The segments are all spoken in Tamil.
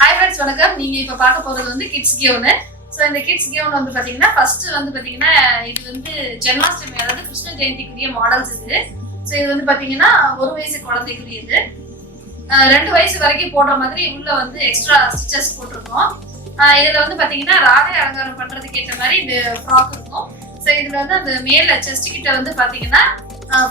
Hi friends, வணக்கம். நீங்க இப்ப பார்க்க போறது வந்து கிட்ஸ் கியூன். சோ இந்த கிட்ஸ் கியூன் வந்து பாத்தீங்கன்னா ஃபர்ஸ்ட் வந்து பாத்தீங்கன்னா இது வந்து ஜென்மாஷ்டமி அதாவது கிருஷ்ண ஜெயந்திக்குரிய மாடல்ஸ் இது. சோ இது வந்து பாத்தீங்கன்னா 1 வயசு குழந்தைக்குரியது. 2 வயசு வரைக்கும் போடுற மாதிரி உள்ள வந்து எக்ஸ்ட்ரா ஸ்டிச்சஸ் போட்டிருக்கோம். இதுல வந்து பாத்தீங்கன்னா ராதை அலங்காரம் பண்றதுக்கு ஏற்ற மாதிரி இந்த ஃப்ராக் இருக்கும். சோ இதுல வந்து அந்த மேல செஸ்ட் கிட்ட வந்து பாத்தீங்கன்னா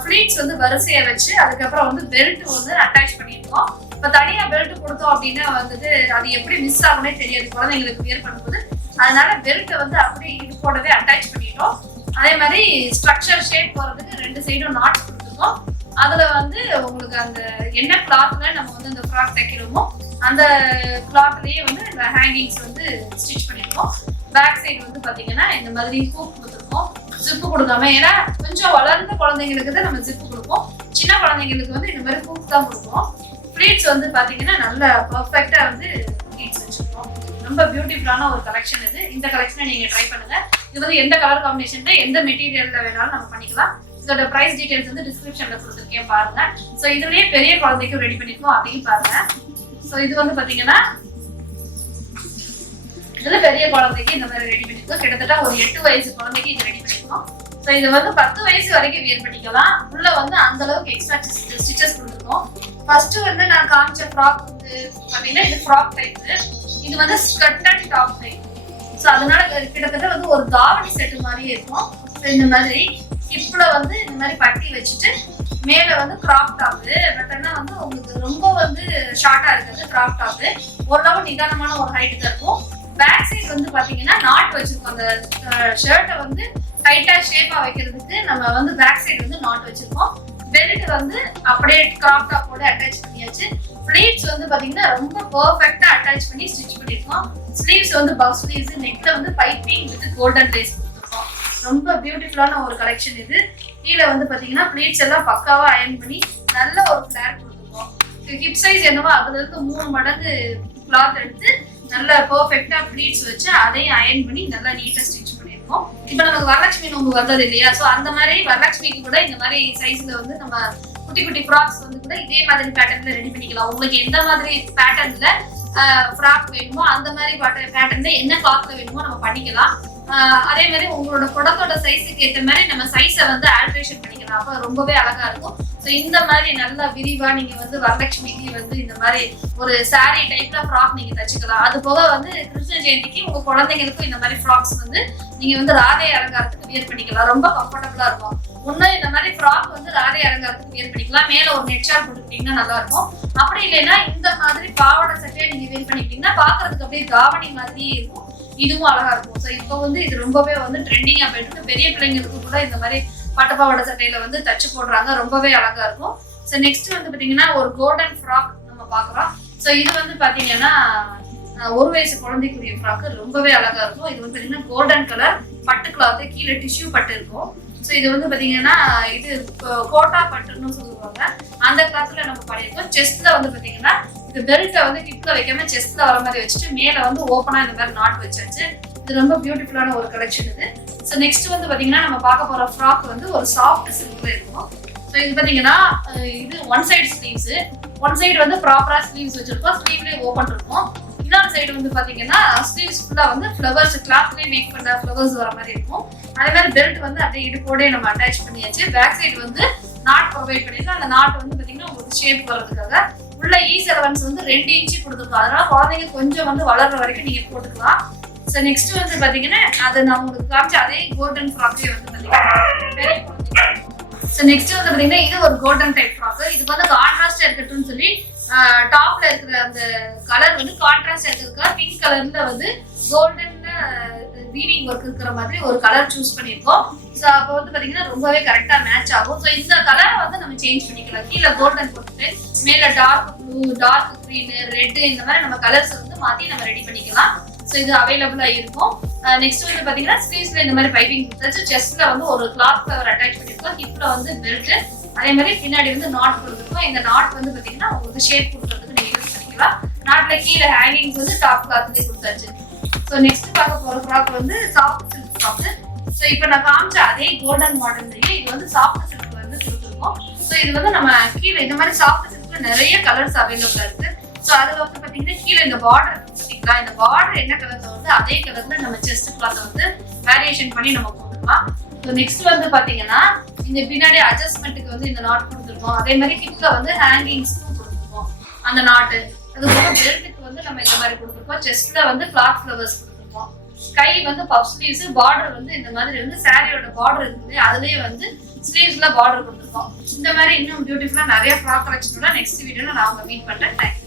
ஃபிளீட்ஸ் வந்து வரிசையா வச்சு அதுக்கப்புறம் வந்து பெல்ட் வந்து அட்டாச் பண்ணியிருக்கோம். இப்ப தனியா பெல்ட் கொடுத்தோம் அப்படின்னா வந்துட்டு அது எப்படி மிஸ் ஆகும்னே தெரியாது குழந்தைங்களுக்கு வியர் பண்ணும்போது. அதனால பெல்ட்டை வந்து அப்படியே இது போடவே அட்டாச் பண்ணிட்டோம். அதே மாதிரி ஸ்ட்ரக்சர் ஷேப் போறதுக்கு 2 சைடும் நாட்ஸ் கொடுத்துருக்கோம். அதுல வந்து உங்களுக்கு அந்த என்ன கிளாத்ல நம்ம வந்து அந்த ஃப்ராக் தைக்கிறோமோ அந்த கிளாத்லயே வந்து இந்த ஹேங்கிங்ஸ் வந்து ஸ்டிச் பண்ணிருக்கோம். பேக் சைடு வந்து பாத்தீங்கன்னா இந்த மாதிரி ஹூக் கொடுத்துருக்கோம். ஜிப்பு கொடுக்காம, ஏன்னா கொஞ்சம் வளர்ந்த குழந்தைங்களுக்கு தான் நம்ம ஜிப்பு கொடுப்போம். சின்ன குழந்தைங்களுக்கு வந்து இந்த மாதிரி ஹூக் தான் கொடுப்போம். ஃபிளீட்ஸ் வந்து பாத்தீங்கன்னா நல்ல பர்ஃபெக்டா வந்து ஃபிளீட்ஸ் வச்சிருக்கோம். ரொம்ப பியூட்டிஃபுல்லான ஒரு கலெக்ஷன் இது. இந்த கலெக்ஷனை நீங்க ட்ரை பண்ணுங்க. இது வந்து எந்த கலர் காம்பினேஷன்ல எந்த மெட்டீரியல்ல வேணாலும் நம்ம பண்ணிக்கலாம். இதோட பிரைஸ் டீடைல்ஸ் வந்து டிஸ்கிரிப்ஷன்ல கொடுத்துருக்கேன் பாருங்க. சோ இதுலயே பெரிய குழந்தைக்கும் ரெடி பண்ணிருக்கோம், அதையும் பாருங்க. சோ இது வந்து பாத்தீங்கன்னா இதுல பெரிய குழந்தைக்கு இந்த மாதிரி ரெடி பண்ணிருக்கோம். கிட்டத்தட்ட ஒரு 8 வயசு குழந்தைக்கு இது ரெடி பண்ணிருக்கோம். சோ இது வந்து 10 வயசு வரைக்கும் வியர் பண்ணிக்கலாம். உள்ள வந்து அந்த அளவுக்கு எக்ஸ்ட்ரா ஸ்டிச்சஸ் கொடுத்துருக்கோம். ஃபர்ஸ்ட் வந்து நான் காமிச்ச ஃப்ராக் வந்து பாத்தீங்கன்னா இது ஃப்ராக் டைப். இது வந்து ஸ்கர்ட்டட் டாப் டைப். சோ அதனால கிட்டத்தட்ட வந்து ஒரு தாவணி செட் மாதிரியே இருக்கும். இந்த மாதிரி ஹிப்ல வந்து இந்த மாதிரி பட்டி வச்சுட்டு மேல வந்து கிராப் டாப். பட் ஆனா வந்து உங்களுக்கு ரொம்ப வந்து ஷார்ட்டா இருக்காது கிராப் டாப். ஓரளவு நிதானமான ஒரு ஹைட் தான் இருக்கும். பேக் சைடு வந்து பாத்தீங்கன்னா நாட் வச்சிருக்கோம். அந்த ஷர்ட்டை வந்து டைட்டா ஷேப்பா வைக்கிறதுக்கு நம்ம வந்து பேக் சைடு வந்து நாட் வச்சிருக்கோம். பெல்ட் வந்து அப்படியே கிராப் டாப்போட அட்டாச் பண்ணியாச்சு. ஃபிளீட்ஸ் வந்து பாத்தீங்கன்னா ரொம்ப பெர்ஃபெக்ட்டா அட்டாச் பண்ணி ஸ்டிச் பண்ணிருக்கோம். ஸ்லீவ்ஸ் வந்து பஃப் ஸ்லீவ்ஸ், நெக்ல வந்து பைப்பிங் வித் கோல்டன் லேஸ் கொடுத்துருக்கோம். ரொம்ப பியூட்டிஃபுல்லான ஒரு கலெக்ஷன் இது. கீழே வந்து பாத்தீங்கன்னா ஃபிளீட்ஸ் எல்லாம் பக்காவா அயர்ன் பண்ணி நல்ல ஒரு ஃபிளேர் கொடுத்துருக்கோம். ஹிப் சைஸ் என்னவோ அதுல இருந்து 3 மடங்கு கிளாத் எடுத்து நல்ல பெர்ஃபெக்ட்டா ஃபிளீட்ஸ் வச்சு அதையும் அயர்ன் பண்ணி நல்லா நீட்டா ஸ்டிச் பண்ணிருக்கோம். இப்ப நமக்கு வரலட்சுமி நோம்பு வந்தது இல்லையா? சோ அந்த மாதிரி வரலட்சுமிக்கு கூட இந்த மாதிரி சைஸ்ல வந்து நம்ம குட்டி குட்டி ஃப்ராக்ஸ் வந்து கூட இதே மாதிரி பேட்டர்ன்ல ரெடி பண்ணிக்கலாம். உங்களுக்கு எந்த மாதிரி பேட்டர்ன்ல ஃப்ராக் வேணுமோ அந்த மாதிரி பேட்டர்ன்ல என்ன கிளாத்ல வேணுமோ நம்ம பண்ணிக்கலாம். அதே மாதிரி உங்களோட குடத்தோட சைஸுக்கு ஏற்ற மாதிரி நம்ம சைஸை வந்து ஆல்ட்ரேஷன் பண்ணிக்கலாம். அப்ப ரொம்பவே அழகா இருக்கும். ஸோ இந்த மாதிரி நல்லா விரிவா நீங்க வந்து வரலட்சுமிக்கு வந்து இந்த மாதிரி ஒரு சாரி டைப்ல ஃப்ராக் நீங்க தச்சுக்கலாம். அது போக வந்து கிருஷ்ண ஜெயந்திக்கு உங்க குழந்தைங்களுக்கும் இந்த மாதிரி ஃப்ராக்ஸ் வந்து நீங்க வந்து ராதை அலங்காரத்துக்கு வியர் பண்ணிக்கலாம். ரொம்ப கம்ஃபர்டபுளா இருக்கும். ஒண்ணு இந்த மாதிரி ஃப்ராக் வந்து ராதை அலங்காரத்துக்கு வியர் பண்ணிக்கலாம். மேல ஒரு நெட் ஷால் போட்டுக்கிட்டீங்கன்னா நல்லா இருக்கும். அப்படி இல்லைன்னா இந்த மாதிரி பாவாடை சட்டையை நீங்க வியர் பண்ணிக்கிட்டீங்கன்னா பாக்குறதுக்கு அப்படியே தாவணி மாதிரியே இருக்கும். இதுவும் அழகா இருக்கும். ஸோ இப்போ வந்து இது ரொம்பவே வந்து ட்ரெண்டிங்கா போயிட்டு பெரிய பிள்ளைங்களுக்கு கூட இந்த மாதிரி பட்டுப்பாவாடை சட்டையில வந்து தச்சு போடுறாங்க. ரொம்பவே அழகா இருக்கும். ஸோ நெக்ஸ்ட் வந்து பாத்தீங்கன்னா ஒரு கோல்டன் ஃப்ராக் நம்ம பாக்குறோம். ஸோ இது வந்து பாத்தீங்கன்னா 1 வயசு குழந்தைக்குரிய ஃப்ராக் ரொம்பவே அழகா இருக்கும். இது வந்து பாத்தீங்கன்னா கோல்டன் கலர் பட்டு கிளாத், கீழே டிஷ்யூ பட்டு இருக்கும். ஸோ இது வந்து பாத்தீங்கன்னா இது கோட்டா பட்டுன்னு சொல்லுவாங்க. அந்த கிளாத்ல நம்ம பண்ணியிருக்கோம். செஸ்ட்ல வந்து பாத்தீங்கன்னா இந்த பெல்ட்டை வந்து ஹிப்ல வைக்காம செஸ்ட்ல வர மாதிரி வச்சுட்டு மேல வந்து ஓப்பனா இந்த மாதிரி நாட் வச்சாச்சு. இது ரொம்ப பியூட்டிஃபுல்லான ஒரு கலெக்ஷன் இது. ஸோ நெக்ஸ்ட் வந்து பாத்தீங்கன்னா நம்ம பார்க்க போற ஃப்ராக் வந்து ஒரு சாஃப்ட் சில்க்ல இருக்கும். ஸோ இது பாத்தீங்கன்னா இது one side sleeves, one side வந்து ப்ராப்பரா ஸ்லீவ்ஸ் வச்சிருக்கோம். ஸ்லீவ்லயே ஓப்பன் இருக்கும். இன்னொரு சைடு வந்து பாத்தீங்கன்னா ஸ்லீவ்ஸ் ஃபுல்லா வந்து ஃப்ளவர்ஸ் கிளாத்லயே மேக் பண்ண ஃப்ளவர்ஸ் வர மாதிரி இருக்கும். அதே மாதிரி பெல்ட் வந்து அப்படியே இடுப்போட நம்ம அட்டாச் பண்ணியாச்சு. பேக் சைடு வந்து நாட் ப்ரொவைட் பண்ணிருக்கோம். அந்த நாட் வந்து பாத்தீங்கன்னா உங்களுக்கு ஷேப் வர்றதுக்காக உள்ள ஈஸ் அலவன்ஸ் வந்து 2 இன்ச்சு கொடுத்துருக்கோம். அதனால குழந்தைங்க கொஞ்சம் வந்து வளர்ற வரைக்கும் நீங்க போட்டுக்கலாம். ஸோ நெக்ஸ்ட் வந்து பாத்தீங்கன்னா அது நான் உங்களுக்கு காமிச்ச அதே கோல்டன் ஃப்ராக்லயே வந்து பாத்தீங்கன்னா ஸோ நெக்ஸ்ட் வந்து பாத்தீங்கன்னா இது ஒரு கோல்டன் டைப் ஃப்ராக். இதுக்கு வந்து கான்ட்ராஸ்டா இருக்கட்டும்னு சொல்லி டாப்ல இருக்கிற அந்த கலர் வந்து கான்ட்ராஸ்டா இருக்கிறதுக்காக பிங்க் கலர்ல வந்து கோல்டன்ல வீவிங் ஒர்க் இருக்கிற மாதிரி ஒரு கலர் சூஸ் பண்ணிருக்கோம். ஸோ அப்போ வந்து பாத்தீங்கன்னா ரொம்பவே கரெக்டா மேட்ச் ஆகும். ஸோ இந்த கலரை வந்து நம்ம சேஞ்ச் பண்ணிக்கலாம். கீழே கோல்டன் போட்டுட்டு மேல dark blue, dark green, red இந்த மாதிரி நம்ம கலர்ஸ் வந்து மாத்தி நம்ம ரெடி பண்ணிக்கலாம். ஸோ இது அவைலபிளா இருக்கும். நெக்ஸ்ட் வந்து பாத்தீங்கன்னா ஸ்லீவ்ஸ்ல இந்த மாதிரி பைப்பிங் கொடுத்தாச்சு. செஸ்ட்ல வந்து ஒரு கிளாத் ஃப்ளவர் அட்டாச் பண்ணிருக்கோம். ஹிப்ல வந்து பெல்ட், அதே மாதிரி பின்னாடி வந்து நாட் கொடுத்துருக்கோம். இந்த நாட் வந்து பாத்தீங்கன்னா உங்களுக்கு ஷேப் கொடுக்கறதுக்கு நீங்க யூஸ் பண்ணிக்கலாம். நாட்ல கீழே ஹேங்கிங்ஸ் வந்து டாப் கிளாத்லயே கொடுத்தாச்சு. ஸோ நெக்ஸ்ட் பார்க்க போற ஃப்ராக் வந்து சாஃப்ட் சில்க் ஃப்ராக். ஸோ இப்போ நான் காமிச்ச அதே கோல்டன் மாடல்லையே இது வந்து சாஃப்ட் சில்க் வந்து கொடுத்துருக்கோம். ஸோ இது வந்து நம்ம கீழே இந்த மாதிரி சாஃப்ட் சில்க்ல நிறைய கலர்ஸ் அவைலபிளா இருக்கு. ஸோ அதுல வந்து பாத்தீங்கன்னா கீழே இந்த பார்டர் பார்த்தீங்களா, இந்த பார்டர் என்ன கலர்ல வந்து அதே கலர்ல நம்ம செஸ்ட் கிளாத் வந்து வேரியேஷன் பண்ணி நம்ம போட்டுக்கலாம். ஸோ நெக்ஸ்ட் வந்து பாத்தீங்கன்னா இந்த பின்னாடி அட்ஜஸ்ட்மெண்ட்டுக்கு வந்து இந்த நாட் கொடுத்துருக்கோம். அதே மாதிரி ஹிப்ல வந்து ஹேங்கிங்ஸ்க்கும் கொடுத்துருக்கோம் அந்த நாட்டு. அதுக்கப்புறம் பெல்ட்டுக்கு வந்து நம்ம இந்த மாதிரி கொடுத்துருக்கோம். செஸ்ட்ல வந்து ஃபிளார் ஃப்ளவர்ஸ் கொடுத்துருக்கோம். கை வந்து பஃப் ஸ்லீவ்ஸ், பார்டர் வந்து இந்த மாதிரி வந்து சாரியோட பார்டர் இருக்குது, அதுலயே வந்து ஸ்லீவ்ஸ்ல பார்டர் கொடுத்துருக்கோம். இந்த மாதிரி இன்னும் பியூட்டிஃபுல்லா நிறைய ஃப்ராக் கலெக்ஷனோட நெக்ஸ்ட் வீடியோல நான் உங்க மீட் பண்றேன். தேங்க்யூ.